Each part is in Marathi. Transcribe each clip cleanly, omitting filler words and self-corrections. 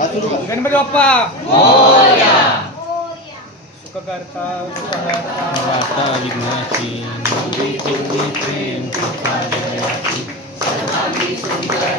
गणपती बाप्पा मोरया. सुखकर्ता सुखहर्ता विघ्नाची प्रेम कृपादयाची सर्वांगी सुंदर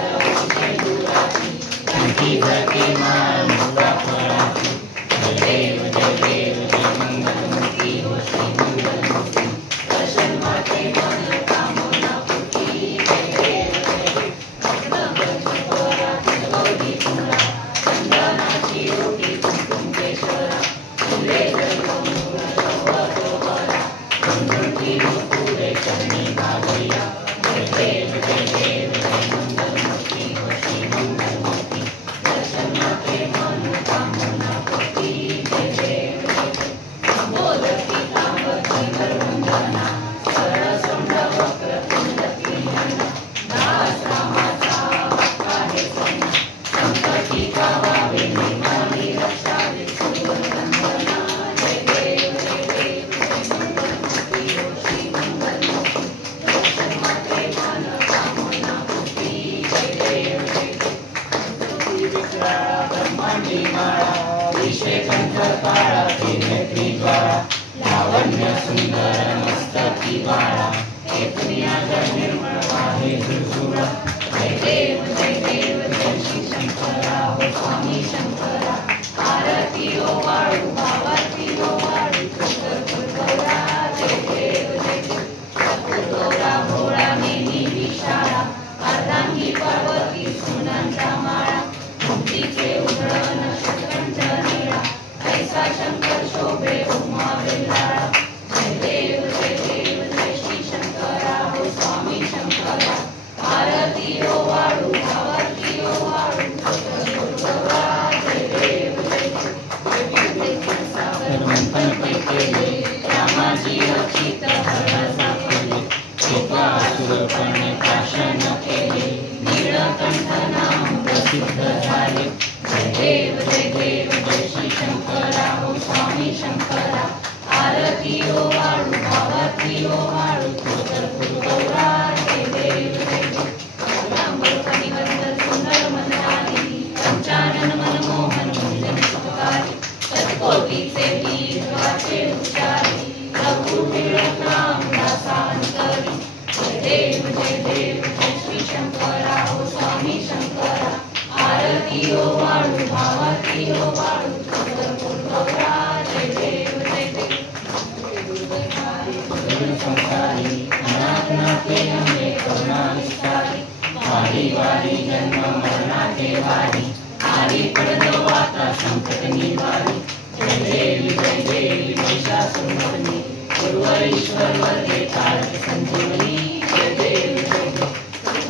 धरती माळ मुळा फळाची. जय देव जय देव जय मंगलमूर्ती हो श्री मंगलमूर्ती. दर्शन माते मनोकामना पूर्ती. जय देव जय देव भक्तगणपरा गौरी पुरा. चंदनाची ओटी कुंकुम केशरा. फुले जलमूळ शोभतोबरा. कुंकुमती मुकुटे चरणी भागया. जय देव जय देव जय मंगलमूर्ती हो श्री मंगलमूर्ती. दर्शन माते मनोकामना पूर्ती. जय देव जय देव मोदकी कामकी वरवंदना. सरसुंड वक्रतुंड क्रियंड. दास रामाचा आहे सोना. संकटी गावावे निमानी रक्षावे सुरवंदना. जय देव जय देव जय मंगलमूर्ती हो श्री मंगलमूर्ती. दर्शन माते मनोकामना पूर्ती. जय देव जय देव विक्राळा ब्रह्मांडी माळा. विषेकंठ काळा त्रिनेत्री ज्वाळा. लावण्य सुंदर मस्तकी बाळा. एकनियाचा निर्मळ वाहे झुळझुळा. जय देव जय देव जय श्री शंकरा हो स्वामी शंकरा. आरती ओ वाळू भावाती ओ वाळू कुरकुरगौरा. जय देव जय देव कुरकुरगौरा भोळा नेमी विशाळा. अर्धांगी पार्वती सुनांचा माळा. मुक्तीचे उधळण शतकंठ निळा. ऐसा शंकर शोभे उमा बेलाळा. जय देव जय देव जय श्री शंकरा हो स्वामी शंकरा. आरती ओ वाळू भावाती ओ वाळू कुरकुरगौरा. जय देव जय देव सागर केले. रामाजी रचित हरण सापडले. एकासुरपणे प्राशन केले. नीळकंठ नाम प्रसिद्ध झाले. जय देव जय देव जय श्री शंकरा हो स्वामी शंकरा. आरती ओ वाळू भावाती ओ वाळू कुरकुरगौरा. जय देव जय देव रांगोळी वंदन सुंदर मनधारी. पंचानन मनमोहन मुंजन सुखकारी. शतकोटीचे वीर वाचे हुशारी. प्रभू टिळक राम दासांतरी. जय देव जय देव जय श्री शंकरा हो स्वामी शंकरा. आरती ओ वाळू भावाती ओ वाळू कुरकुरगौरा. जय देव जय देव संसारी. अनाथ नाथे अंबे करुणा विस्तारी. वारी वारी जन्म मरणाचे वारी. आरी पडलो आता संकट निवारी. जय देवी जय देवी महिषासुरमर्दिनी. गुरुवर ईश्वर वरदे तारक संजीवनी. जय देव जय देव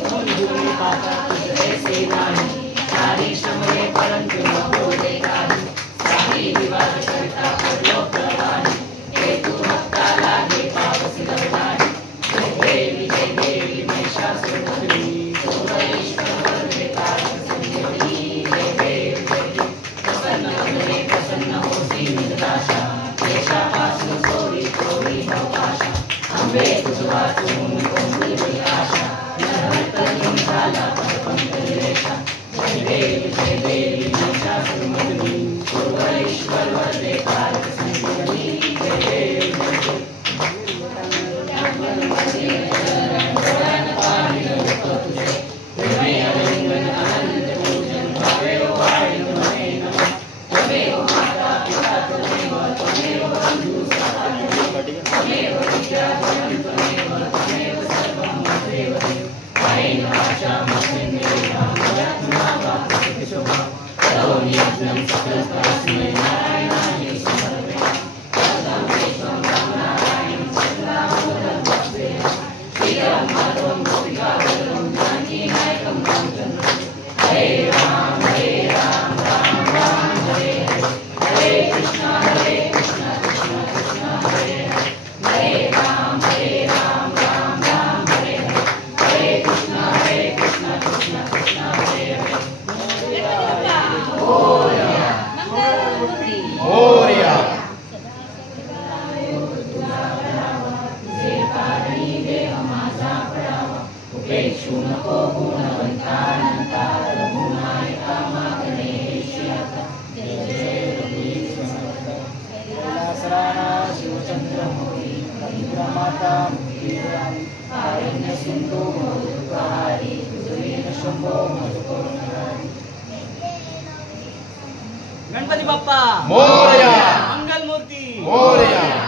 गुरुनी पाता तुझे नाही. सारी श्रमले परंतु न बोले काही. सारी विवाद करता पडलो प्रवाही. हे तू भक्ता लागे पावस गवलाही. जय देवी जय देवी महिषासुरमर्दिनी. गुरुवर ईश्वर वरदे तारक संजीवनी. जय देव जय देव प्रसन्न वदने प्रसन्न होसी निराशा. देशापासून सोडी तोडी अवकाशा. आंबे तुझ वाचून कोंबली आशा. नरहत्तरी झाला परपंकरी रेषा. जय देवी जय देवी महिषासुरमर्दिनी. गुरुवर ईश्वर वरदे तारक संजीवनी. जय देव जय देव माता मुक्तिदायिनी कारुण्य सिंधू मोदुकहारी तुझे शंभो मोदकोणहारी। गणपती बाप्पा मोरया, मंगल मूर्ती मोरया।